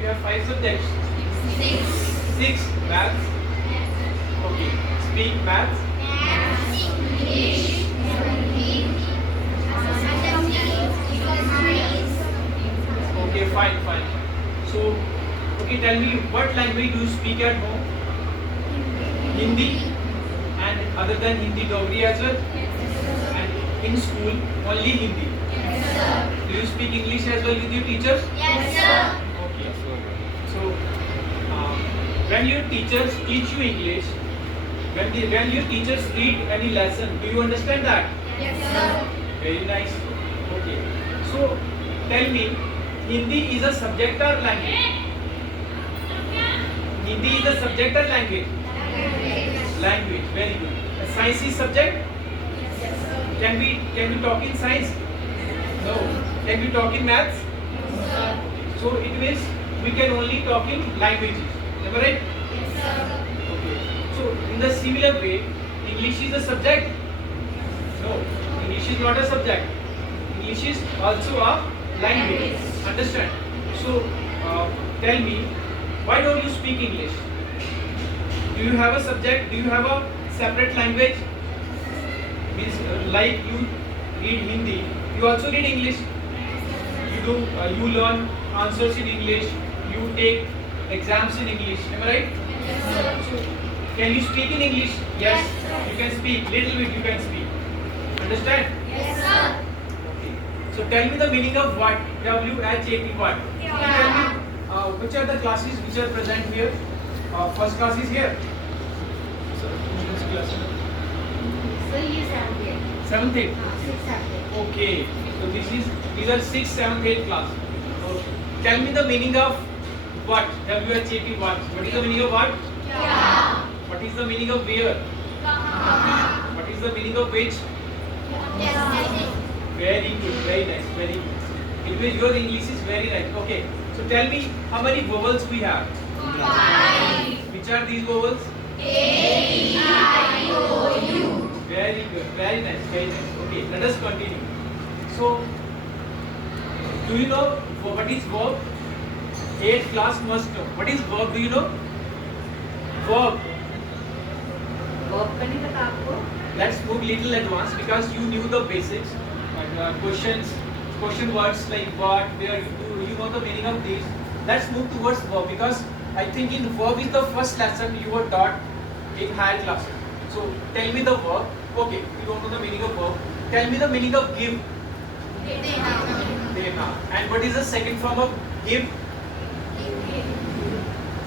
You have 5 subjects. 6 maths. Okay. Speak maths. Okay, fine. So, okay, tell me what language do you speak at home? Hindi. And other than Hindi, Dogri as well. And in school, only Hindi. Do you speak English as well with your teachers? Okay. So, when your teachers teach you English, when your teachers read any lesson, do you understand that? Very nice. Okay. So, tell me, Hindi is a subject or language? Hindi is a subject or language? Language. Very good. Science is subject? Can we talk in science? No. Can we talk in maths? So it means we can only talk in languages. Am I right? Okay. So in the similar way, English is a subject? No. English is not a subject. English is also a language. Understand? So tell me, why don't you speak English? Do you have a subject? Do you have a separate language? Means like you read Hindi, you also read English. You learn answers in English. You take exams in English. Am I right? So, can you speak in English? Yes. You can speak. Little bit you can speak. Understand? Okay. So tell me the meaning of what? WHAT. Tell me which are the classes which are present here? First class is here. Which class? Seventh, eighth. Okay. So these are 6th, 7th, 8th class. Okay. Tell me the meaning of what? WHAT what? What is the meaning of what? What is the meaning of where? What is the meaning of which? Very good. Very nice. Very good. It means your English is very nice. Okay. So tell me how many vowels we have? 5. Which are these vowels? A-E-I-O-U. Very good. Very nice. Okay, let us continue. So, do you know what is verb? 8th class must know. What is verb? Do you know? Verb. Let's move little advanced because you knew the basics. But question words like what, where, you know the meaning of these. Let's move towards verb because I think in verb is the first lesson you were taught in higher classes. So tell me the verb. Okay, you don't know the meaning of verb. Tell me the meaning of give. Dena. And what is the second form of give?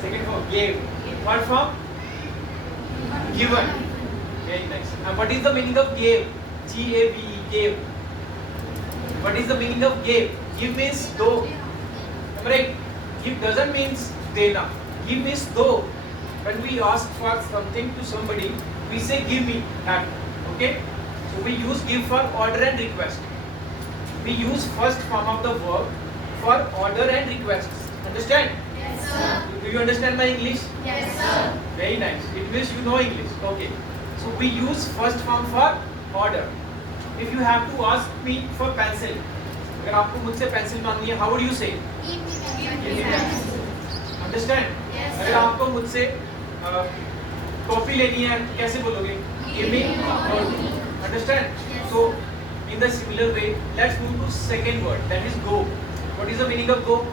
Second form gave. What form? Given. Very nice. And what is the meaning of gave? G-A-V-E, gave. What is the meaning of gave? Give means do. Am I right? Give doesn't mean dena. Give means do. When we ask for something to somebody, we say give me that. Okay? So we use give for order and request. We use first form of the verb for order and request. Understand? Yes, sir. Do you understand my English? Yes, sir. Very nice. It means you know English. Okay. So we use first form for order. If you have to ask me for pencil, अगर आपको मुझसे pencil मांगनी है, how would you say? Understand? Yes, sir. अगर आपको मुझसे copy लेनी है, कैसे बोलोगे? Give me copy. Understand? Yes. So in the similar way, let's move to second word. That is go. What is the meaning of go?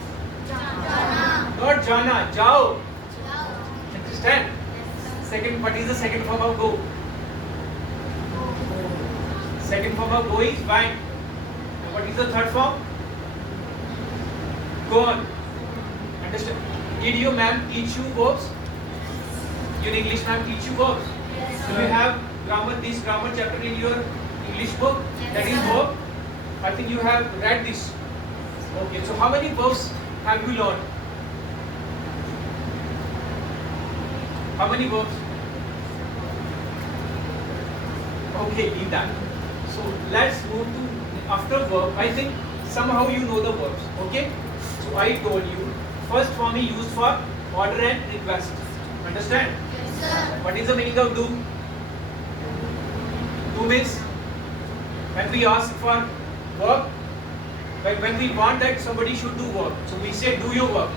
Not jana, jao. Understand? Second, what is the second form of go? Second form of go is went. And what is the third form? Gone. Understand? Did your ma'am teach you verbs? Your English ma'am teach you verbs? Yes, Do you have this grammar chapter in your English book? Yes, That is sir. verb. I think you have read this. Okay, so how many verbs have you learned? How many verbs? Okay, leave that. So let's move to after verb. I think somehow you know the verbs. Okay. So I told you first form is used for order and request. Understand? Yes, sir. What is the meaning of do? Do means when we ask for work, when we want that somebody should do work, so we say do your work.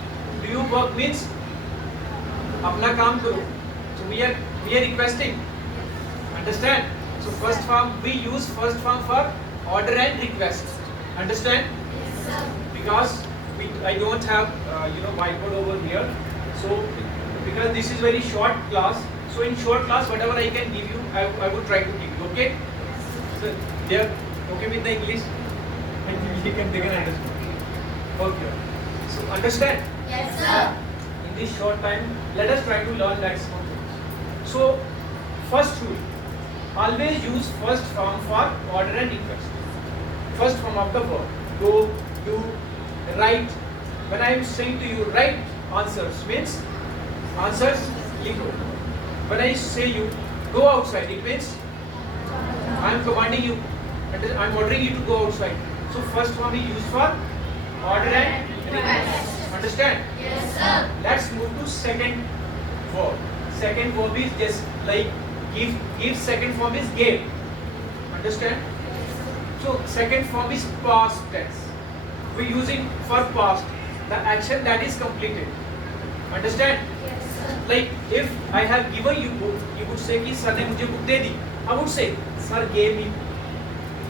Do Do you work means अपना काम करो. So we are requesting. Understand? So first form, we use first form for order and request. Understand? Yes, sir. Because I don't have whiteboard over here. So because this is very short class, so in short class whatever I can give you, I would try to give you. Okay? So they are okay with the English, and they can understand. Okay. So understand? Yes, sir. In this short time, let us try to learn that small things. So first rule, always use first form for order and request. First form of the verb. Go, do, write. When I am saying to you write answers, means answers लिखो. When I say you go outside, it means I am commanding you, I am ordering you to go outside. So first form is used for order and request. Understand? Yes, sir. Let's move to second verb. Second verb is just like give. Give second form is gave. Understand? So second form is past tense. We're using for past the action that is completed. Understand? Yes, sir. Like if I have given you book, you would say कि sir ने मुझे book they the. I would say sir gave me.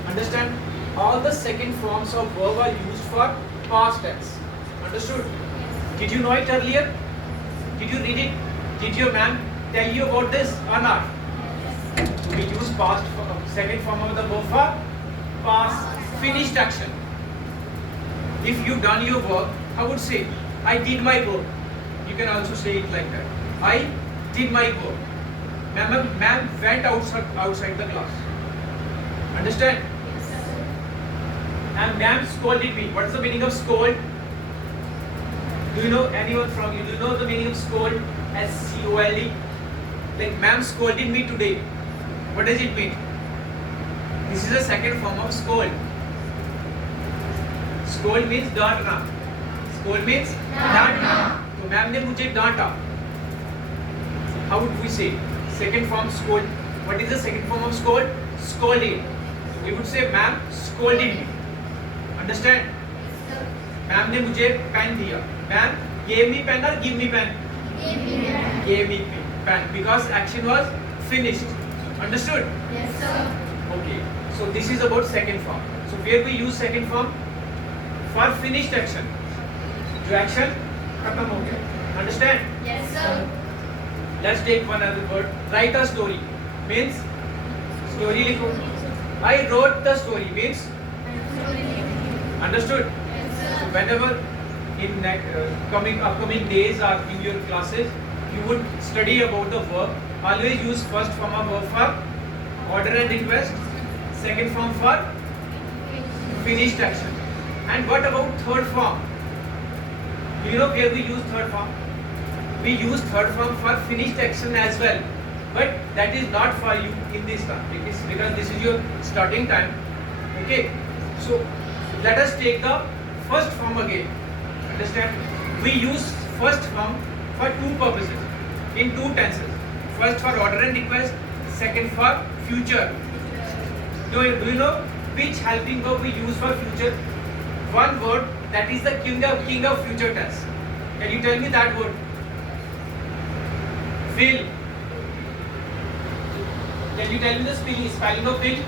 Understand? All the second forms of verb are used for past tense. Understood? Did you know it earlier? Did you read it? Did your ma'am tell you about this or not? We use past second form of the verb for past finished action. If you done your work, I would say I did my work. You can also say it like that. I did my work. Ma'am went outside the class. Understand? Yes, sir. And ma'am scolded me. What is the meaning of scold? Do you know anyone from you? Do you know the meaning of scold? S-C-O-L-D. Like ma'am scolded me today. What does it mean? This is the second form of scold. Scold means डांटना. Scold means डांटना. तो ma'am ने मुझे डांटा. How would we say? Second form scold. What is the second form of scold? Scolded. We would say ma'am scolded me. Understand? Yes, sir. Ma'am ने मुझे pen दिया. Ma'am gave me pen or give me pen? Give me that. Gave me pen because action was finished. Understood? Yes, sir. Okay. So this is about second form. So where we use second form? For finished action. जो action खत्म हो गया. Understand? Yes, sir. Let's take one other word. Write a story means story लिखो. I wrote the story means understood. Yes, So sir. whenever in upcoming days or in your classes you would study about the verb, always use first form of verb for order and request, second form for finished action. And what about third form? Do you know where we use third form? We use third form for finished action as well, but that is not for you in this time because this is your starting time. Okay, so let us take the first form again. Understand? We use first form for two purposes in two tenses. First for order and request, second for future. Do you know which helping verb we use for future? One word that is the king of future tense. Can you tell me that word? Will. Can you tell me the spelling of will?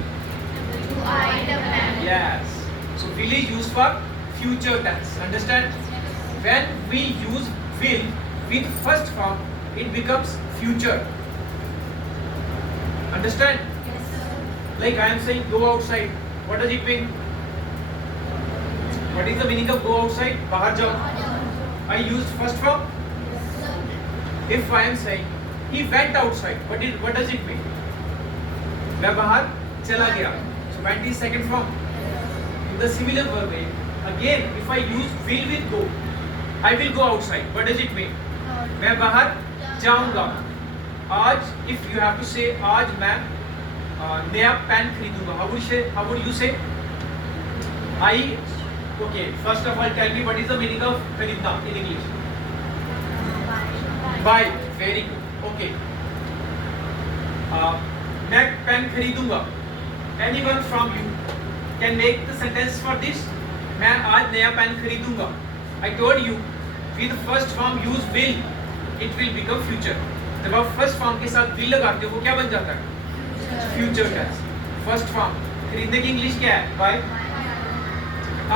W-I-L-L. Yes. So will is used for future tense. Understand? When we use will with first form, it becomes future. Understand? Yes, sir. Like I am saying go outside. What does it mean? What is the meaning of go outside? बाहर जाओ. I used first form. Yes, sir. If I am saying he went outside, what does it mean? वह बाहर चला गया. So went is second form. In the similar verb way, again if I use will with go, I will go outside. What does it mean? मैं बाहर जाऊंगा. आज if you have to say आज मैं नया pen खरीदूंगा. How would you say? Okay, first of all tell me what is the meaning of खरीदना in English? Buy. Very good. Okay. मैं pen खरीदूंगा. Anyone from you can make the sentence for this? मैं आज नया pen खरीदूंगा. I told you with first form use will, it will become future. जब आप first form के साथ will लगाते हो वो क्या बन जाता है? Future tense. First form. खरीदने की इंग्लिश क्या है? Buy.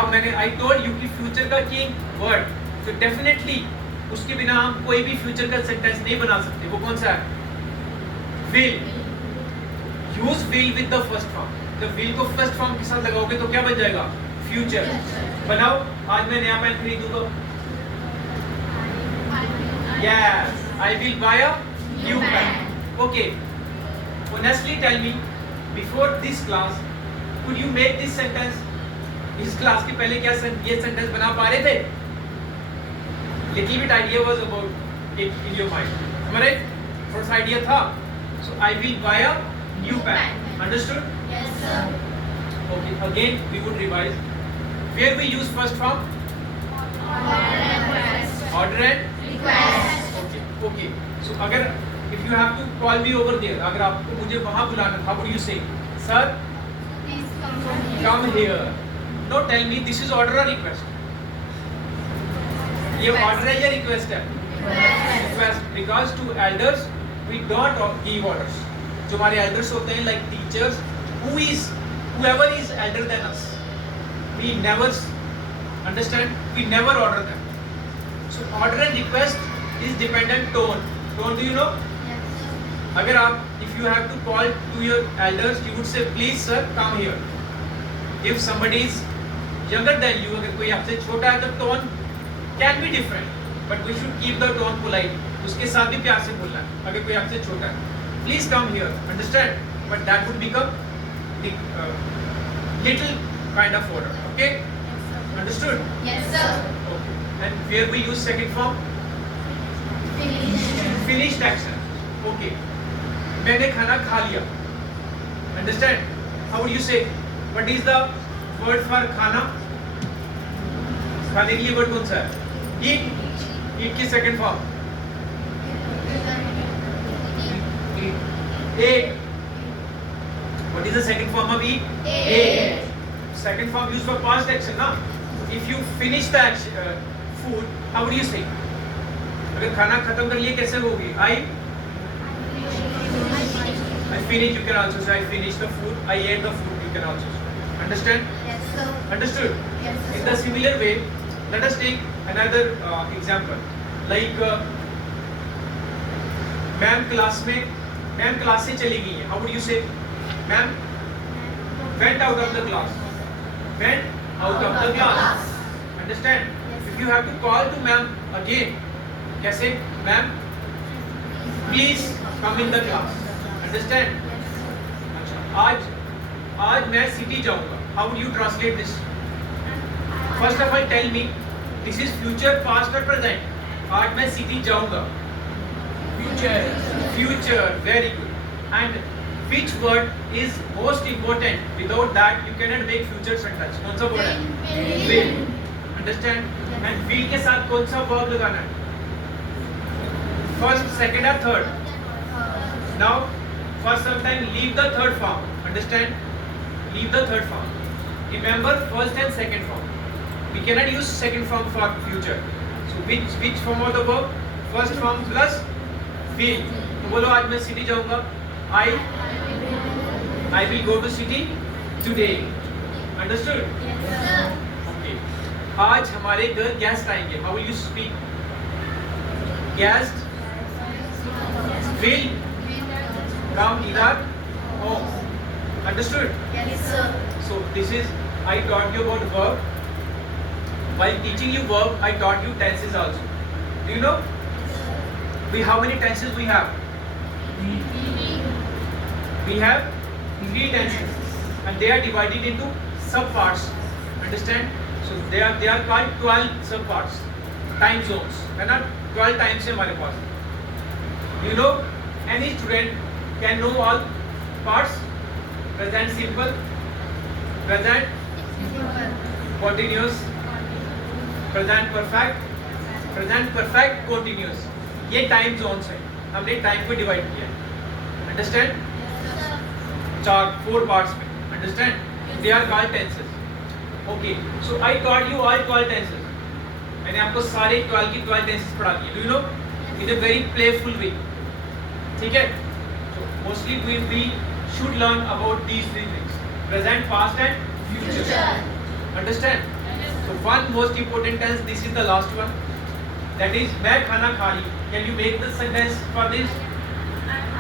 अब मैंने I told you कि future का king word, तो definitely उसके बिना हम कोई भी future का sentence नहीं बना सकते. वो कौन सा है? Will. Use will with the first form. जब will को first form के साथ लगाओगे तो क्या बन जाएगा? Future. बनाओ. आज मैं नया pen खरीदूंगा. Yes, I will buy a new pen. Okay. Honestly tell me, before this class, could you make this sentence? इस क्लास के पहले क्या ये सेंटेंस बना पा रहे थे? Little bit idea was about it in your mind. हमारे थोड़ा सा idea था. So I will buy a new pen. Understood? Yes, sir. Okay. Again, we would revise. Where we use first form? Order and Request. okay. Okay. So अगर if you have to call me over there, अगर आपको मुझे वहाँ बुलाना था, would you say, sir, Please come from here. come here? No, tell me this is order or request? ये order है या request है? Request. Because to elders we don't give orders. जो हमारे elders होते हैं like teachers, whoever is elder than us, we never understand. We never order them. So order and request is dependent tone. Tone, do you know? Yes, sir. अगर आप if you have to call to your elders, you would say please sir come here. If somebody is younger than you, अगर कोई आपसे छोटा है तो tone can be different, but we should keep the tone polite. उसके साथ भी प्यार से बोलना है अगर कोई आपसे छोटा है. Please come here, understand? But that would become the little kind of order. Okay? Yes, sir. Understood? Yes, sir. Okay. And where we use second form? Finish. Finished action. Okay. मैंने खाना खा लिया. Understand? How would you say? What is the word for खाना? खाने के लिए word कौन सा है? Eat. Eat की second form. Ate. What is the second form of eat? Ate. Second form used for past action, na? If you finish the action, food, how would you say? अगर खाना खत्म कर लिए कैसे होगी? I finish. You can also say I finished the food. I ate the food. You can also say. Understand? Yes, sir. Understood? Yes, In sir. the similar way, let us take another example. Like ma'am class से चली गई है. How would you say? Ma'am went out of the class. Went out of the class. Understand? Yes. If you have to call to ma'am again, कैसे? Ma'am, please come in the class. Understand? अच्छा, आज मैं city जाऊंगा. How would you translate this? First of all, tell me, this is future, past or present? आज मैं city जाऊंगा. Future, very good. And which word is most important? Without that, you cannot make future sentence. कौन सा word है? Will. Understand? And will के साथ कौन सा verb लगाना है? First, second or third? Now, for some time, leave the third form. Understand? Leave the third form. Remember first and second form. We cannot use second form for future. So which form of the verb? First form plus will. तो बोलो आज मैं city जाऊंगा. I will go to city today. Understood? Yes, sir. Okay. आज हमारे घर guest आएंगे. How will you speak? Guest will come either home. Understood? Yes, sir. So this is I taught you about verb. While teaching you verb, I taught you tenses also. Do you know? How many tenses we have? We have 3 tenses, and they are divided into subparts. Understand? So they are called 12 subparts, time zones. है ना? 12 times है हमारे पास. You know, any student can know all parts. Present simple, present continuous, present perfect continuous. ये time zones है. हमने time को divide किया है. अंडरस्टैंड? 4 पार्ट्स में. Understand? They are called tenses. Okay, so I taught you all 12 tenses. मैंने आपको सारे 12 की 12 टेंसेस पढ़ा दिए, do you know, in a very playful way, ठीक है। तो mostly we should learn about these three things, present, past and future, understand. So one most important tense, this is the last one, that is मैं खाना खा रही हूँ. Can you make the sentence for this?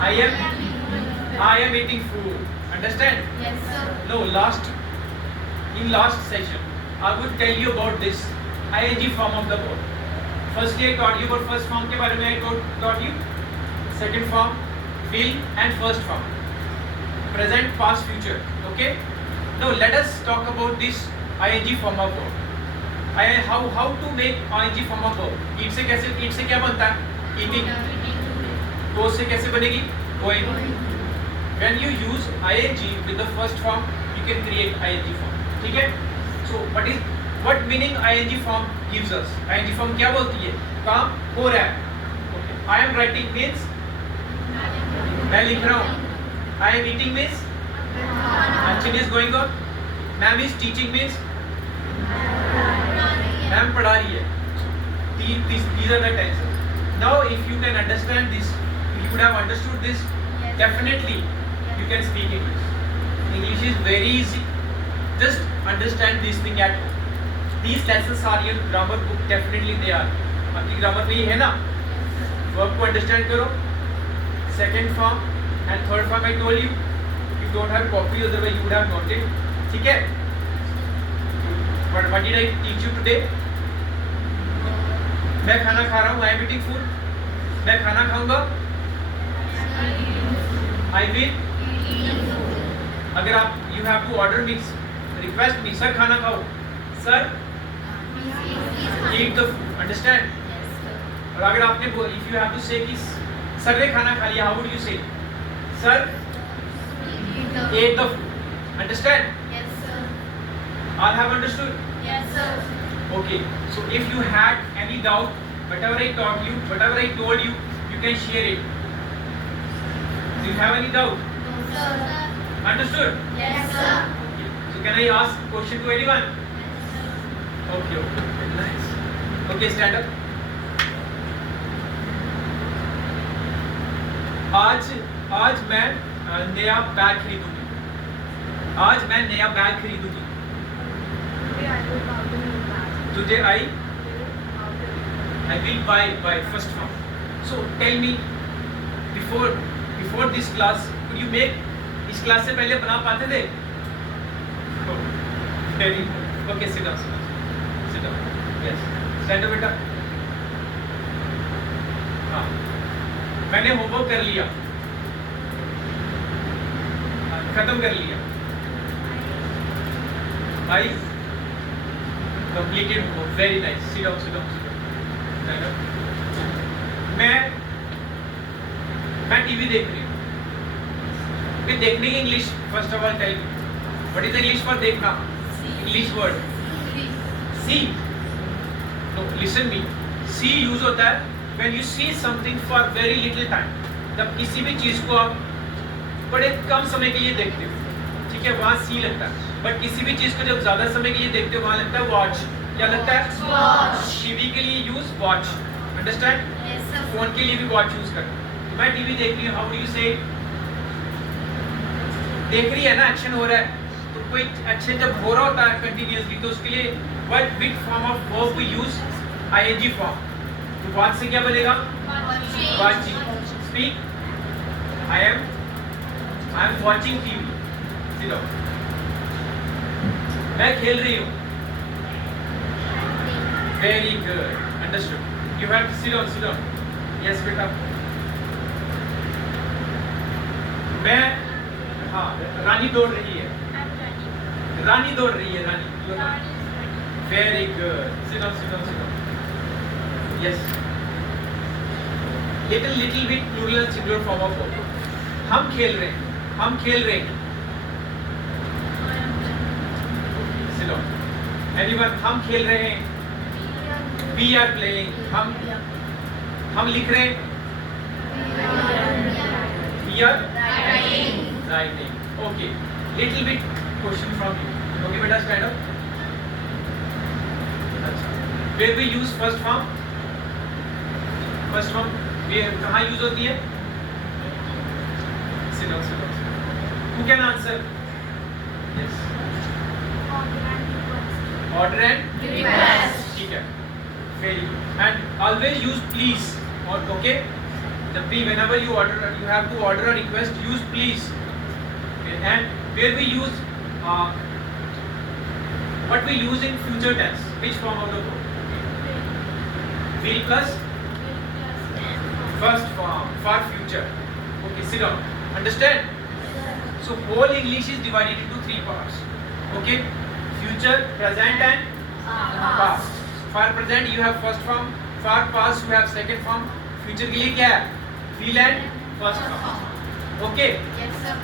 I am eating food. Understand? Yes, sir. No, in last section I would tell you about this ing form of the verb. Firstly I taught you about first form के बारे में, I taught you second form, will and first form, present, past, future. Okay, now let us talk about this ing form of verb. How to make ing form of verb? eat से क्या बनता है? eating. go से कैसे बनेगी? going. when you use ing with the first form you can create ing form, ठीक है। so what meaning ing form gives us? ing form क्या बोलती है? काम हो रहा है। okay. I am writing means मैं लिख रहा हूँ। I am eating means action is going on। ma'am is teaching means ma'am पढ़ा रही है। These are the tenses. Now if you can understand this, you would have understood this, definitely you can speak English. English is very easy. Just understand this thing at home. These lessons are in grammar book, definitely they are. आपकी grammar में ही है ना? Verb को understand करो. Second form and third form I told you. You don't have copy, otherwise you would have noted. ठीक है? What did I teach you today? मैं खाना खा रहा हूँ, I am eating food. मैं खाना खाऊंगा, I will. अगर आप you have to order me, request me, sir खाना खाओ, sir eat the food, understand? और अगर आपने if you have to say कि sir ने खाना खा लिया, how would you say? Sir ate the food, understand? Yes, sir. All have understood? Yes, sir. Okay, so if you had any doubt, whatever I taught you, whatever I told you, you can share it. Do you have any doubt? No, sir. Understood? Yes, sir. Okay. So can I ask question to anyone? Okay, okay, nice. Okay, stand up. आज मैं नया bag खरीदूंगी। आज मैं नया bag खरीदूंगी। Today I will buy first form. So tell me, before this class, could you make इस class से पहले बना पाते थे? Oh, very good. Okay, sit down. Yes, stand up बेटा। हाँ, मैंने होमवर्क कर लिया, खत्म कर लिया। I completed homework. Very nice. Sit down. Stand up. मैं टीवी देख रही हूँ। फिर देखने की English first of all tell me, what is English for देखना? English word see. No, listen me, see use होता है when you see something for very little time, जब किसी भी चीज को आप बड़े कम समय के लिए देखते हो, ठीक है, वहाँ सी लगता है। बट किसी भी चीज को जब ज्यादा समय के लिए देखते हो वहाँ लगता है वॉच। क्या लगता है? वॉच। टीवी के लिए use watch, understand? Yes, sir. Phone के लिए भी वॉच यूज करते हैं। मैं टीवी देख रही हूँ, हाउ डू यू से? देख रही है ना, एक्शन हो रहा है, तो कोई एक्शन जब हो रहा होता है कंटिन्यूअसली, तो उसके लिए what which form of verb we use? ING form. तो वॉच से क्या बनेगा? Watching. Speak, I am watching TV. Sit down. मैं खेल रही हूँ। Very good, understood. You have to sit down. Yes बेटा। मैं, हाँ, रानी दौड़ रही है। रानी दौड़ रही है, Rani. Very good. Sit down. Yes. Little bit plural and singular form of verb. हम खेल रहे हैं। Sit down. Anyone? हम खेल रहे हैं। We are playing. हम लिख रहे हैं। We are writing. Okay. Little bit question from you. Okay, बेटा stand up. अच्छा। Where we use first form? First form कहाँ यूज होती है? Sit down, sit down. Who can answer? Yes. Order and Request. ठीक है. Very good. And always use please. Or okay. जब भी whenever you order, you have to order a request. Use please. Okay. And where we use what we use in future tense? Which form of the verb? Will plus first form for future. Okay. Sit down. Understand? So whole English is divided into three parts. Okay. Future, present and past. For present you have first form. For past you have second form. Future के लिए क्या है? Will and first form. Okay. Yes, sir.